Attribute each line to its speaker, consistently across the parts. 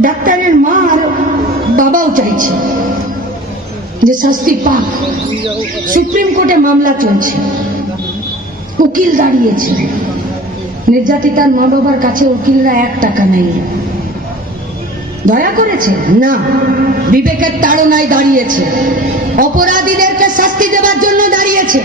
Speaker 1: ডাক্তারের মা আর বাবাও চাইছে যে শাস্তি পাক। সুপ্রিম কোর্টে মামলা চলছে। উকিল দাঁড়িয়েছে। নির্যাতিতার মা বাবার কাছে উকিলরা এক টাকা নেই। দয়া করেছে? না। বিবেকের তাড়নায় দাঁড়িয়েছে। অপরাধীদেরকে শাস্তি দেওয়ার জন্য দাঁড়িয়েছে।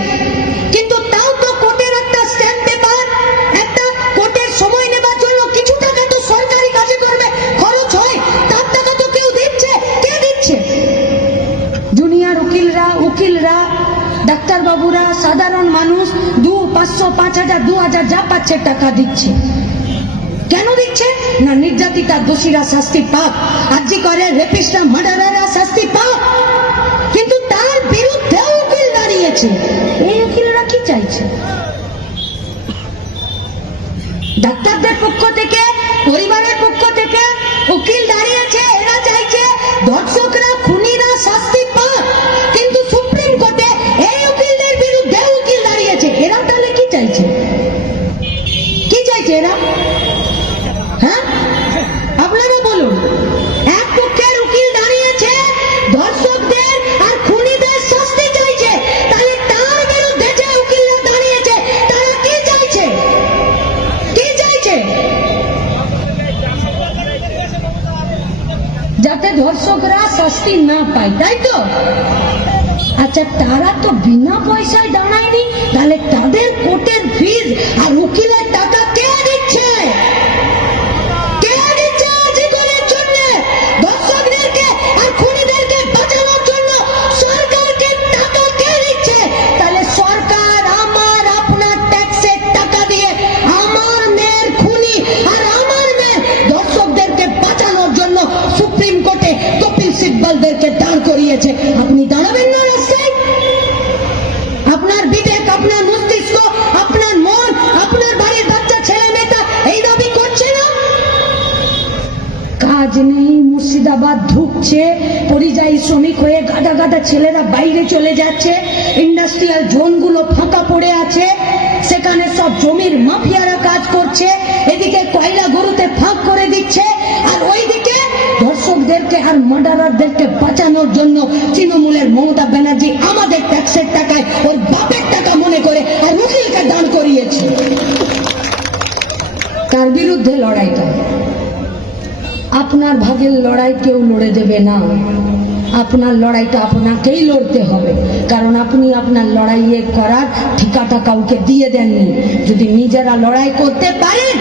Speaker 1: ডাক্তারবাবুরা সাধারণ মানুষ দু পাঁচশো, পাঁচ হাজার, দু হাজার যা পাচ্ছে টাকা দিচ্ছে। কেন দিচ্ছে? না, নির্যাতিতা, দোষীরা শাস্তি পাক। আর্জি করে রেপিস্টরা মার্ডারাররা শাস্তি পাক। কিন্তু তার বিরুদ্ধে উকিল দাঁড়িয়েছে। এই উকিলরা কি চাইছে? ডাক্তারদের পক্ষ থেকে, পরিবারের পক্ষ থেকে উকিল দাঁড়িয়েছে, এরা চাইছে ধর্ষকরা চাইছে? কি চাইছে এরা? হ্যাঁ? আপনারা বলুন। এক দাঁড়িয়েছে ধর্ষকদের আর খুনিদের শাস্তি চাইছে। তাহলে তার দাঁড়িয়েছে? তারা চাইছে? চাইছে? যাতে ধর্ষকরা শাস্তি না পায়, তাই তো? আচ্ছা তারা তো বিনা পয়সায় দাঁড়ায়নি তাহলে তাদের কোর্টের ফিজ আর উকিলের কাজ নেই, মুর্শিদাবাদ ঢুকছে, পরিযায়ী শ্রমিক হয়ে গাদা গাদা ছেলেরা বাইরে চলে যাচ্ছে ইন্ডাস্ট্রিয়াল জোনগুলো ফাঁকা পড়ে আছে, সেখানে সব জমির মাফিয়ারা কাজ করছে, এদিকে কয়লা গরুতে ফাঁক করে দিচ্ছে, আর ওইদিকে ধর্ষকদেরকে আর মার্ডারারদেরকে বাঁচানোর জন্য তৃণমূলের মমতা ব্যানার্জি আমাদের ট্যাক্সের টাকায় ওর বাপের টাকা মনে করে আর উকিলকে দাঁড় করিয়েছে। তার বিরুদ্ধে লড়াইটা আপনার ভাগের লড়াই কেউ লড়ে দেবে না। আপনার লড়াইটা আপনাকেই লড়তে হবে। কারণ আপনি আপনার লড়াইয়ে করার ঠিকাটা কাউকে দিয়ে দেননি। যদি নিজেরা লড়াই করতে পারেন